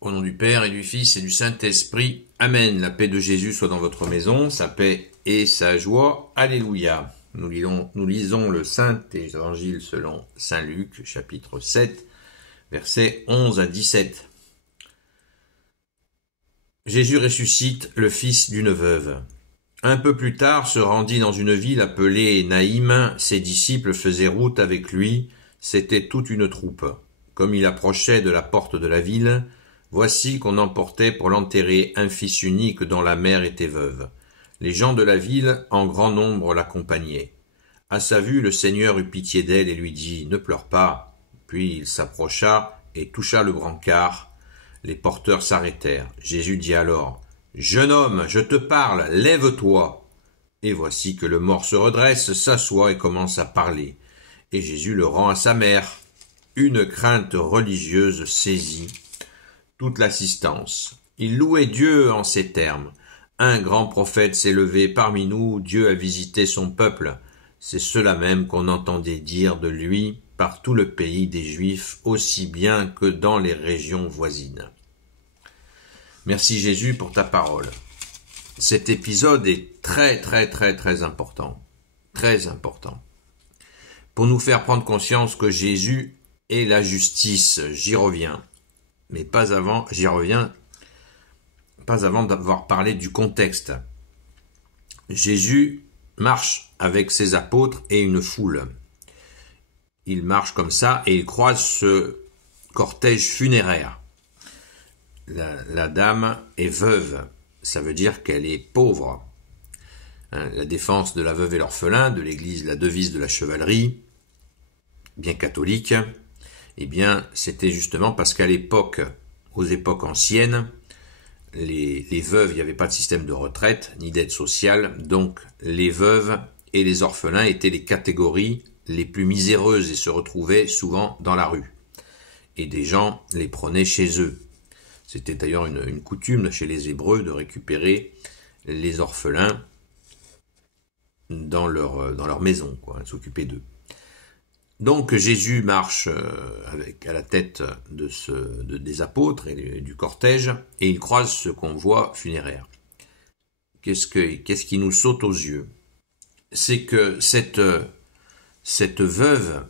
Au nom du Père et du Fils et du Saint-Esprit. Amen. La paix de Jésus soit dans votre maison, sa paix et sa joie. Alléluia. Nous lisons le Saint-Évangile selon Saint Luc, chapitre 7, versets 11 à 17. Jésus ressuscite le fils d'une veuve. Un peu plus tard se rendit dans une ville appelée Naïm. Ses disciples faisaient route avec lui. C'était toute une troupe. Comme il approchait de la porte de la ville, voici qu'on emportait pour l'enterrer un fils unique dont la mère était veuve. Les gens de la ville, en grand nombre, l'accompagnaient. À sa vue, le Seigneur eut pitié d'elle et lui dit « Ne pleure pas ». Puis il s'approcha et toucha le brancard. Les porteurs s'arrêtèrent. Jésus dit alors « Jeune homme, je te parle, lève-toi ». Et voici que le mort se redresse, s'assoit et commence à parler. Et Jésus le rend à sa mère. Une crainte religieuse saisit toute l'assistance. Il louait Dieu en ces termes. Un grand prophète s'est levé parmi nous, Dieu a visité son peuple. C'est cela même qu'on entendait dire de lui par tout le pays des Juifs, aussi bien que dans les régions voisines. Merci Jésus pour ta parole. Cet épisode est très important. Très important. Pour nous faire prendre conscience que Jésus est la justice. J'y reviens. Mais pas avant d'avoir parlé du contexte. Jésus marche avec ses apôtres et une foule. Il marche comme ça et il croise ce cortège funéraire. La dame est veuve, ça veut dire qu'elle est pauvre. La défense de la veuve et l'orphelin, de l'Église, la devise de la chevalerie, bien catholique, eh bien, c'était justement parce qu'à l'époque, aux époques anciennes, les veuves, il n'y avait pas de système de retraite, ni d'aide sociale, donc les veuves et les orphelins étaient les catégories les plus miséreuses et se retrouvaient souvent dans la rue. Et des gens les prenaient chez eux. C'était d'ailleurs une coutume chez les Hébreux de récupérer les orphelins dans leur maison, s'occuper d'eux. Donc Jésus marche à la tête des apôtres et du cortège et il croise ce convoi funéraire. Qu'est-ce qui nous saute aux yeux? C'est que cette veuve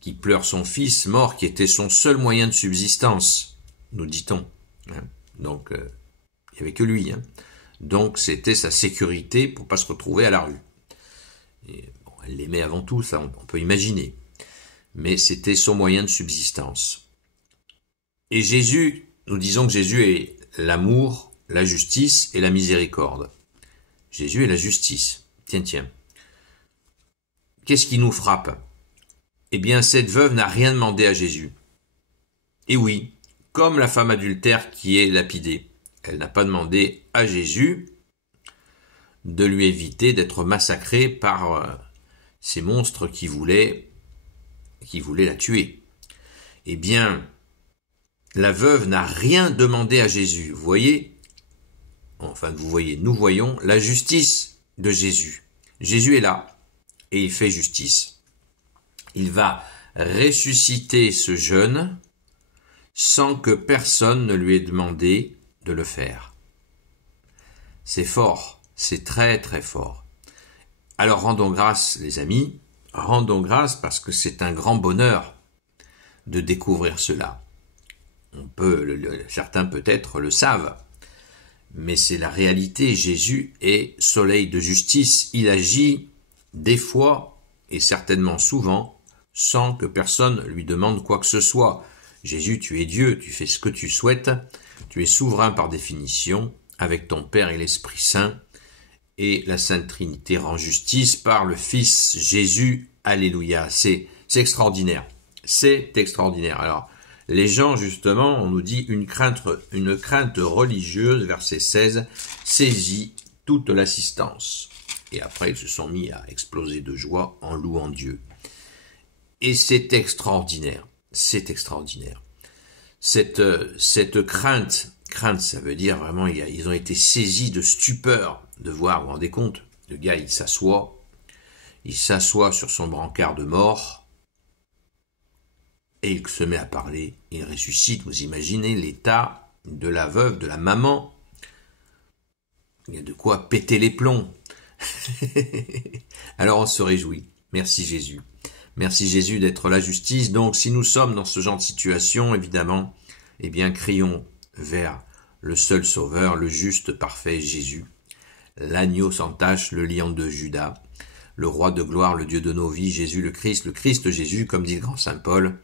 qui pleure son fils mort, qui était son seul moyen de subsistance, nous dit-on. Donc il n'y avait que lui. Donc c'était sa sécurité pour pas se retrouver à la rue. Elle l'aimait avant tout, ça on peut imaginer. Mais c'était son moyen de subsistance. Et Jésus, nous disons que Jésus est l'amour, la justice et la miséricorde. Jésus est la justice. Tiens. Qu'est-ce qui nous frappe? Eh bien, cette veuve n'a rien demandé à Jésus. Et oui, comme la femme adultère qui est lapidée, elle n'a pas demandé à Jésus de lui éviter d'être massacrée par ces monstres qui voulaient la tuer. Eh bien, la veuve n'a rien demandé à Jésus. Vous voyez, nous voyons la justice de Jésus. Jésus est là et il fait justice. Il va ressusciter ce jeune sans que personne ne lui ait demandé de le faire. C'est fort, c'est très fort. Alors rendons grâce, les amis, rendons grâce parce que c'est un grand bonheur de découvrir cela. Certains peut-être le savent, mais c'est la réalité. Jésus est soleil de justice. Il agit des fois, et certainement souvent, sans que personne lui demande quoi que ce soit. Jésus, tu es Dieu, tu fais ce que tu souhaites, tu es souverain par définition, avec ton Père et l'Esprit Saint, et la Sainte Trinité rend justice par le Fils Jésus. Alléluia. C'est extraordinaire. C'est extraordinaire. Alors, les gens, justement, on nous dit une crainte religieuse, verset 16, saisit toute l'assistance. Et après, ils se sont mis à exploser de joie en louant Dieu. Et c'est extraordinaire. C'est extraordinaire. Cette crainte, ça veut dire vraiment, ils ont été saisis de stupeur de voir, vous vous rendez compte, le gars, il s'assoit sur son brancard de mort, et il se met à parler, il ressuscite. Vous imaginez l'état de la veuve, de la maman. Il y a de quoi péter les plombs. Alors on se réjouit. Merci Jésus. Merci Jésus d'être la justice. Donc si nous sommes dans ce genre de situation, évidemment, eh bien crions vers le seul sauveur, le juste, parfait Jésus, l'agneau sans tache, le lion de Juda, le roi de gloire, le Dieu de nos vies, Jésus le Christ Jésus, comme dit le grand Saint Paul.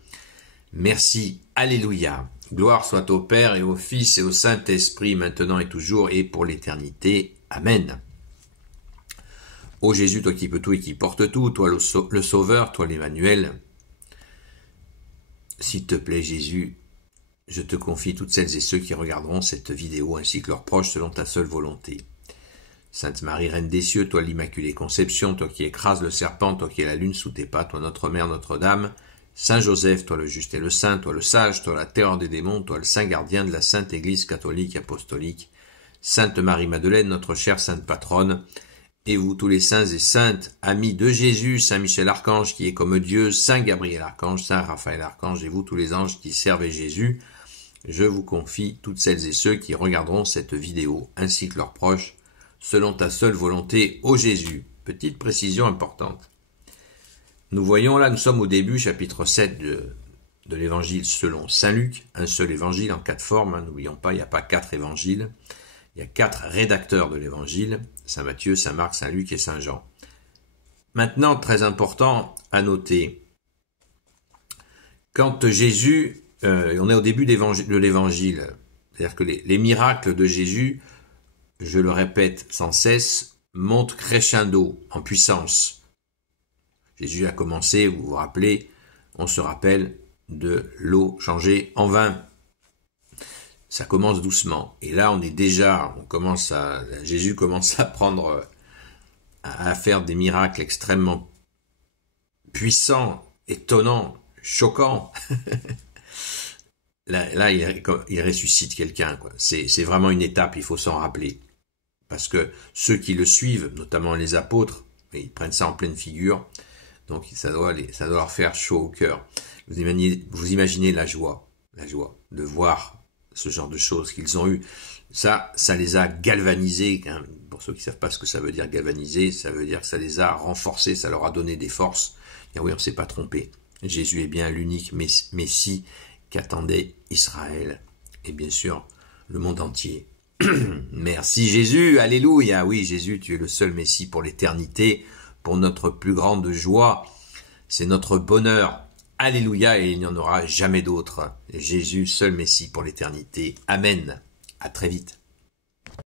Merci, alléluia. Gloire soit au Père et au Fils et au Saint-Esprit, maintenant et toujours et pour l'éternité. Amen. Ô Jésus, toi qui peux tout et qui porte tout, toi le Sauveur, toi l'Emmanuel, s'il te plaît Jésus, je te confie toutes celles et ceux qui regarderont cette vidéo ainsi que leurs proches selon ta seule volonté. Sainte Marie, Reine des cieux, toi l'Immaculée Conception, toi qui écrases le serpent, toi qui es la lune sous tes pas, toi notre Mère, Notre-Dame, Saint Joseph, toi le juste et le saint, toi le sage, toi la terreur des démons, toi le saint gardien de la Sainte Église catholique apostolique, Sainte Marie-Madeleine, notre chère Sainte Patronne, et vous tous les saints et saintes, amis de Jésus, Saint Michel Archange qui est comme Dieu, Saint Gabriel Archange, Saint Raphaël Archange, et vous tous les anges qui servent Jésus, je vous confie toutes celles et ceux qui regarderont cette vidéo, ainsi que leurs proches, selon ta seule volonté, ô Jésus. Petite précision importante. Nous voyons là, nous sommes au début, chapitre 7 de l'évangile selon Saint Luc, un seul évangile en 4 formes, n'oublions pas, il n'y a pas 4 évangiles, il y a 4 rédacteurs de l'évangile, Saint Matthieu, Saint Marc, Saint Luc et Saint Jean. Maintenant, très important à noter, quand Jésus, on est au début de l'évangile, c'est-à-dire que les miracles de Jésus, je le répète sans cesse, montent crescendo, en puissance. Jésus a commencé, vous vous rappelez, on se rappelle de l'eau changée en vin. Ça commence doucement. Et là, Jésus commence à faire des miracles extrêmement puissants, étonnants, choquants. Là, il ressuscite quelqu'un, quoi. C'est vraiment une étape, il faut s'en rappeler. Parce que ceux qui le suivent, notamment les apôtres, ils prennent ça en pleine figure. Donc ça doit leur faire chaud au cœur. Vous imaginez la joie de voir ce genre de choses qu'ils ont eu. Ça les a galvanisés. Hein. Pour ceux qui ne savent pas ce que ça veut dire galvaniser, ça veut dire que ça les a renforcés, ça leur a donné des forces. Et oui, on ne s'est pas trompé. Jésus est bien l'unique Messie qu'attendait Israël et bien sûr le monde entier. Merci Jésus, alléluia. Oui Jésus, tu es le seul Messie pour l'éternité, pour notre plus grande joie. C'est notre bonheur. Alléluia, et il n'y en aura jamais d'autre. Jésus, seul Messie pour l'éternité. Amen. À très vite.